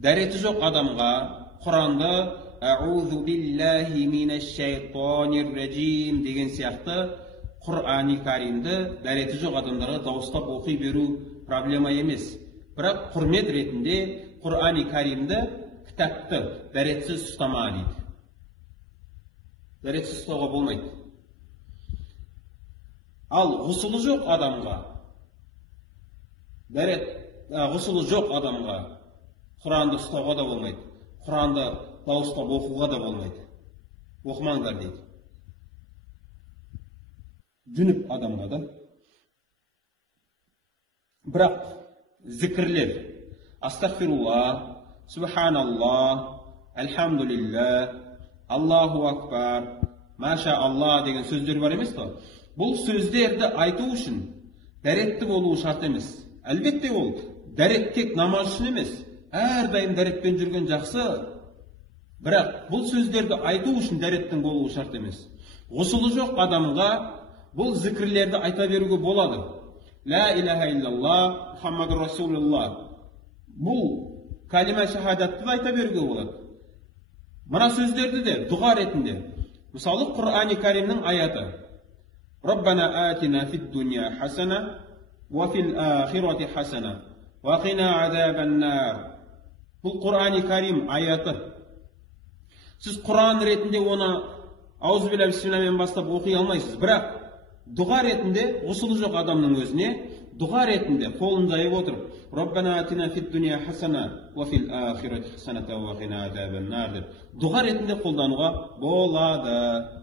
дәреті жоқ адамға Құранды «Аузу биллахи минаш-шайтанир-раджим» деген сияқты Құр'ани Каримді дәреті жоқ адамдарға дауыстап оқи беру проблема емес. Бірақ құрмет ретінде Құр'ани Каримді, кітапты дәретсіз ұстама дейді. Дәретсіз ұстауға болмайды. Ал ғұсылы жоқ адамға Құранды ұстауға да болмайды. Құранды дауыстап оқуға да болмайды. Оқымаңдар дейді. Жүніп адамға да. Бірақ зікірлер, астағфирулла, субханалла, әлхамдулилля, Аллаху акбар, маша Алла деген сөздер бар емес пе? Бұл сөздерді айту үшін дәретті болуы шарт емес. Әлбетте ол дәрет тек намаз үшін емес. Әрдайым дәретпен жүрген жақсы. Бірақ бұл сөздерді айту үшін дәреттің болуы шарт емес. Ғұсылы жоқ адамға бұл зікірлерді айта беруге болады. Ла илаха иллалла, Мухаммаду Расулулла. Бұл калима шахадатты да айта беруге болады. Мына сөздерді де дұға ретінде. Мысалы, Құр'ани Каримнің аяты. Раббана атина фид дуния хасана, ва фил ахирати хасана, ва қина азабан нар. Бұл Құр'ани Карим аяты. Сіз Құр'ан ретінде оны аузубилля бисмиллямен бастап оқи алмайсыз. Бірақ дұға ретінде, ғұсылы жоқ адамның өзіне, дұға ретінде қолын жайып отырып, Раббана атина фид дуния хасана, ва фил ахирати хасаната, ва қина азабан нар деп дұға ретінде қолдануға болады.